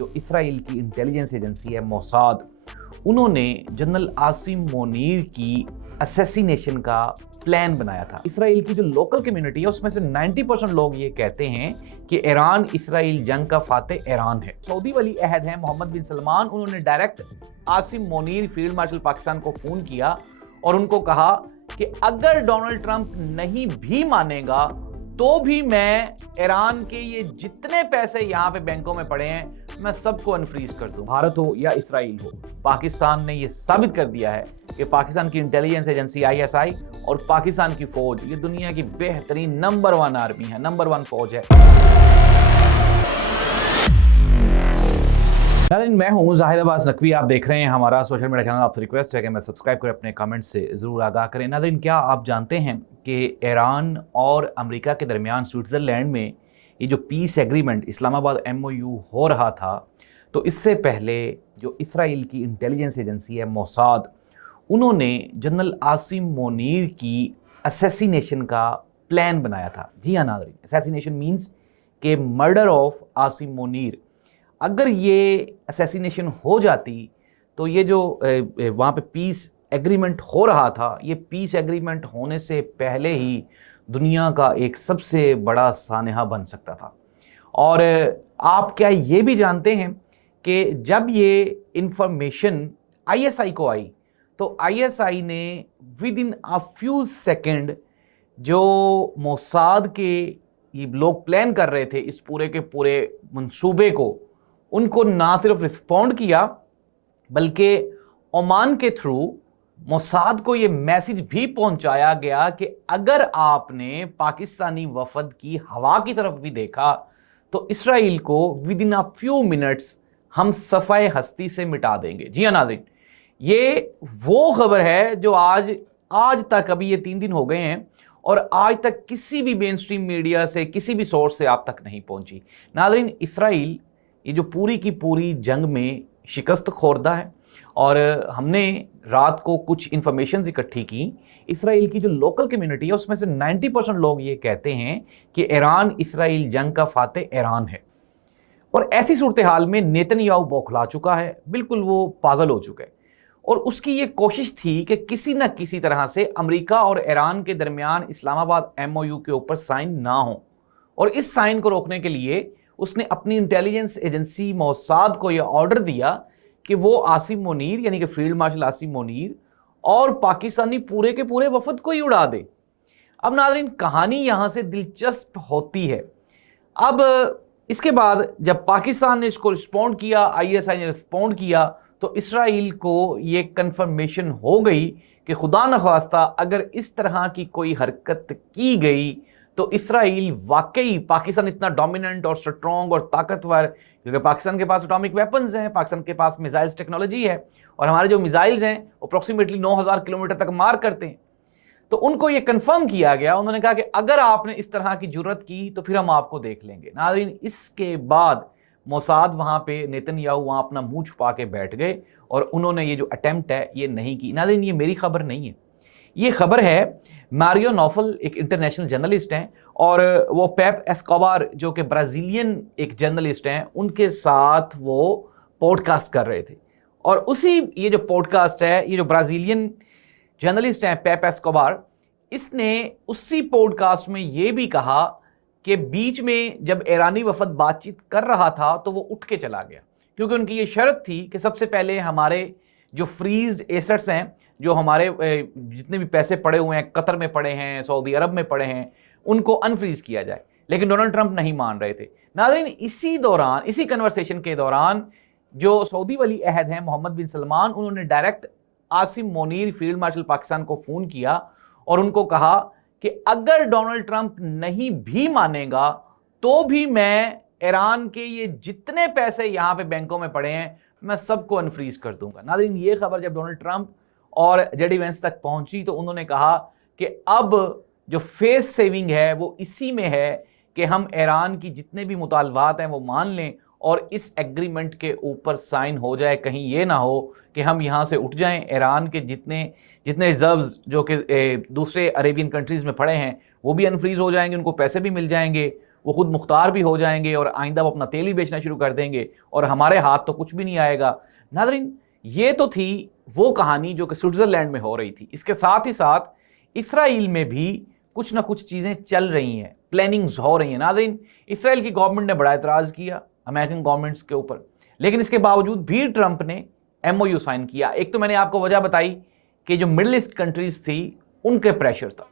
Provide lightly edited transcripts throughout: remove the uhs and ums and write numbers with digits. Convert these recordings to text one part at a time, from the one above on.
जो इसराइल की intelligence agency है मोसाद, उन्होंने जनरल आसिम मोनीर की असैसिनेशन का प्लान बनाया था। इसराइल की जो लोकल कम्युनिटी है उसमें से 90% लोग ये कहते हैं कि ईरान इसराइल जंग का फातेह ईरान है। सऊदी वली अहद हैं मोहम्मद बिन सलमान, उन्होंने direct Asim Monir field marshal Pakistan को फ़ोन किया और उनको कहा कि अगर डोनाल्ड ट्रंप नहीं भी मानेगा तो भी मैं ईरान के ये जितने पैसे यहाँ पे बैंकों में पड़े हैं मैं सबको अनफ्रीज कर दूं। भारत हो या इसराइल हो, पाकिस्तान ने ये साबित कर दिया है कि पाकिस्तान की इंटेलिजेंस एजेंसी ISI और पाकिस्तान की फौज ये दुनिया की बेहतरीन नंबर 1 आर्मी है, नंबर 1 फौज है। नाज़रीन, मैं हूं जाहिद अब्बास नकवी, आप देख रहे हैं हमारा सोशल मीडिया चैनल। आपसे रिक्वेस्ट है कि मैं सब्सक्राइब करें, अपने कमेंट्स से ज़रूर आगाह करें। नाज़रीन, क्या आप जानते हैं कि ईरान और अमेरिका के दरमियान स्विट्ज़रलैंड में ये जो पीस एग्रीमेंट इस्लामाबाद MOU हो रहा था, तो इससे पहले जो इसराइल की इंटेलिजेंस एजेंसी है मोसाद, उन्होंने जनरल आसिम मोनीर की असैसिनेशन का प्लान बनाया था। जी हाँ नाज़रीन, असैसिनेशन मीन्स के मर्डर ऑफ आसिम मोनीर। अगर ये असैसिनेशन हो जाती तो ये जो वहाँ पे पीस एग्रीमेंट हो रहा था, ये पीस एग्रीमेंट होने से पहले ही दुनिया का एक सबसे बड़ा सानहा बन सकता था। और आप क्या ये भी जानते हैं कि जब ये इंफॉर्मेशन ISI को आई तो ISI ने with in a few second जो मोसाद के ये लोग प्लान कर रहे थे इस पूरे के पूरे मंसूबे को, उनको ना सिर्फ रिस्पॉन्ड किया बल्कि ओमान के थ्रू मोसाद को ये मैसेज भी पहुंचाया गया कि अगर आपने पाकिस्तानी वफद की हवा की तरफ भी देखा तो इसराइल को with in a few minutes हम सफ़ाए हस्ती से मिटा देंगे। जी हाँ नाज़रीन, ये वो खबर है जो आज तक, अभी ये 3 दिन हो गए हैं और आज तक किसी भी मेन स्ट्रीम मीडिया से, किसी भी सोर्स से आप तक नहीं पहुंची। नाज़रीन, इसराइल ये जो पूरी की पूरी जंग में शिकस्त खोरदा है और हमने रात को कुछ इंफॉर्मेशन इकट्ठी की। इसराइल की जो लोकल कम्युनिटी है उसमें से 90% लोग ये कहते हैं कि ईरान इसराइल जंग का फातेह ईरान है। और ऐसी सूरत हाल में नेतन्याहू बौखला चुका है, बिल्कुल वो पागल हो चुका है और उसकी ये कोशिश थी कि किसी न किसी तरह से अमेरिका और ईरान के दरमियान इस्लामाबाद MOU के ऊपर साइन ना हो। और इस साइन को रोकने के लिए उसने अपनी इंटेलिजेंस एजेंसी मोसाद को यह ऑर्डर दिया कि वो आसिम मोनीर यानी कि फील्ड मार्शल आसिम मोनीर और पाकिस्तानी पूरे के पूरे वफद को ही उड़ा दे। अब नाज़रीन, कहानी यहाँ से दिलचस्प होती है। अब इसके बाद जब पाकिस्तान ने इसको रिस्पॉन्ड किया, ISI ने रिस्पॉन्ड किया, तो इसराइल को ये कन्फर्मेशन हो गई कि खुदा न ख्वास्ता अगर इस तरह की कोई हरकत की गई तो इसराइल वाकई, पाकिस्तान इतना डोमिनेंट और स्ट्रॉन्ग और ताकतवर, क्योंकि पाकिस्तान के पास एटॉमिक वेपन्स हैं, पाकिस्तान के पास मिसाइल्स टेक्नोलॉजी है और हमारे जो मिसाइल्स हैं वो अप्रॉक्सीमेटली 9000 किलोमीटर तक मार करते हैं। तो उनको ये कंफर्म किया गया, उन्होंने कहा कि अगर आपने इस तरह की जुर्रत की तो फिर हम आपको देख लेंगे। नाज़रीन, इसके बाद मोसाद वहाँ पे, नेतन्याहू वहाँ अपना मुंह छुपा के बैठ गए और उन्होंने ये जो अटेम्प्ट है ये नहीं की। नाज़रीन, ये मेरी खबर नहीं है, ये खबर है मारियो नोफल, एक इंटरनेशनल जर्नलिस्ट हैं और वो पेप एस्कोबार जो कि ब्राज़ीलियन एक जर्नलिस्ट हैं, उनके साथ वो पॉडकास्ट कर रहे थे। और उसी ये जो पॉडकास्ट है, ये जो ब्राज़ीलियन जर्नलिस्ट हैं पेप एस्कोबार, इसने उसी पॉडकास्ट में ये भी कहा कि बीच में जब ईरानी वफद बातचीत कर रहा था तो वो उठ के चला गया, क्योंकि उनकी ये शर्त थी कि सबसे पहले हमारे जो फ्रीज्ड एसेट्स हैं, जो हमारे जितने भी पैसे पड़े हुए हैं, कतर में पड़े हैं, सऊदी अरब में पड़े हैं, उनको अनफ्रीज किया जाए। लेकिन डोनाल्ड ट्रंप नहीं मान रहे थे। नाज़रीन, इसी दौरान, इसी कन्वर्सेशन के दौरान जो सऊदी वली अहद हैं मोहम्मद बिन सलमान, उन्होंने direct Asim Monir field marshal Pakistan को फ़ोन किया और उनको कहा कि अगर डोनाल्ड ट्रंप नहीं भी मानेगा तो भी मैं ईरान के ये जितने पैसे यहाँ पे बैंकों में पड़े हैं मैं सबको अनफ्रीज कर दूंगा। नाज़रीन, ये खबर जब डोनाल्ड ट्रंप और JD Vance तक पहुंची तो उन्होंने कहा कि अब जो फेस सेविंग है वो इसी में है कि हम ईरान की जितने भी मुतालबात हैं वो मान लें और इस एग्रीमेंट के ऊपर साइन हो जाए। कहीं ये ना हो कि हम यहाँ से उठ जाएं, ईरान के जितने रिजर्व्स जो कि दूसरे अरेबियन कंट्रीज़ में पड़े हैं वो भी अनफ्रीज़ हो जाएंगे, उनको पैसे भी मिल जाएंगे وہ خود مختار بھی ہو جائیں گے اور آئندہ وہ اپنا تیل بھی بیچنا شروع کر دیں گے اور ہمارے ہاتھ تو کچھ بھی نہیں آئے گا۔ ناظرین، یہ تو تھی وہ کہانی جو کہ سوئٹزرلینڈ میں ہو رہی تھی۔ اس کے ساتھ ہی ساتھ اسرائیل میں بھی کچھ نہ کچھ چیزیں چل رہی ہیں، پلاننگز ہو رہی ہیں۔ ناظرین، اسرائیل کی گورنمنٹ نے بڑا اعتراض کیا امریکن گورنمنٹس کے اوپر، لیکن اس کے باوجود بھی ٹرمپ نے ایم او یو سائن کیا۔ ایک تو میں نے آپ کو وجہ بتائی کہ جو مڈل ایسٹ کنٹریز تھی ان کے پریشر تھا۔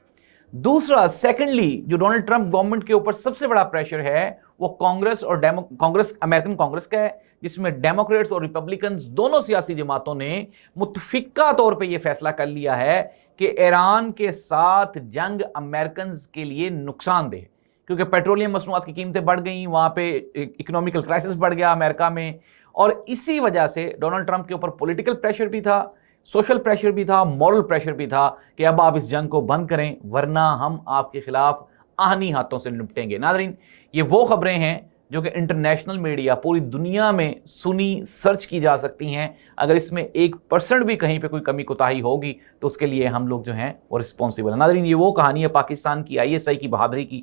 دوسرا، سیکنڈلی، جو ڈونلڈ ٹرمپ گورنمنٹ کے اوپر سب سے بڑا پریشر ہے وہ کانگریس اور امریکن کانگریس کا ہے، جس میں ڈیموکریٹس اور ریپبلکنز دونوں سیاسی جماعتوں نے متفقہ طور پہ یہ فیصلہ کر لیا ہے کہ ایران کے ساتھ جنگ امریکنز کے لیے نقصان دہ، کیونکہ پیٹرولیم مصنوعات کی قیمتیں بڑھ گئیں، وہاں پہ اکنومیکل کرائسس بڑھ گیا امریکہ میں، اور اسی وجہ سے ڈونلڈ ٹرمپ کے اوپر پولیٹیکل پریشر بھی تھا، سوشل پریشر بھی تھا، مورل پریشر بھی تھا کہ اب آپ اس جنگ کو بند کریں ورنہ ہم آپ کے خلاف آہنی ہاتھوں سے نپٹیں گے۔ ناظرین، یہ وہ خبریں ہیں جو کہ انٹرنیشنل میڈیا پوری دنیا میں سنی، سرچ کی جا سکتی ہیں۔ اگر اس میں 1% بھی کہیں پہ کوئی کمی کوتاہی ہوگی تو اس کے لیے ہم لوگ جو ہیں وہ رسپانسیبل ہیں۔ ناظرین، یہ وہ کہانی ہے پاکستان کی ISI کی بہادری کی،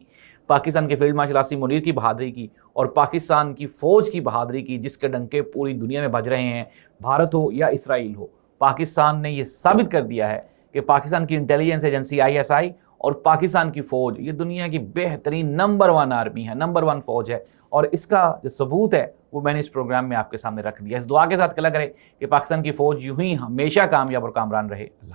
پاکستان کے فیلڈ مارشل عاصم منیر کی بہادری کی، اور پاکستان کی فوج کی بہادری کی، جس کے ڈنکے پوری دنیا میں بج رہے ہیں، بھارت ہو یا اسرائیل ہو۔ پاکستان نے یہ ثابت کر دیا ہے کہ پاکستان کی انٹیلیجنس ایجنسی ISI اور پاکستان کی فوج یہ دنیا کی بہترین نمبر 1 آرمی ہے، نمبر 1 فوج ہے، اور اس کا جو ثبوت ہے وہ میں نے اس پروگرام میں آپ کے سامنے رکھ دیا۔ اس دعا کے ساتھ کہ اللہ کرے کہ پاکستان کی فوج یوں ہی ہمیشہ کامیاب اور کامران رہے۔ اللہ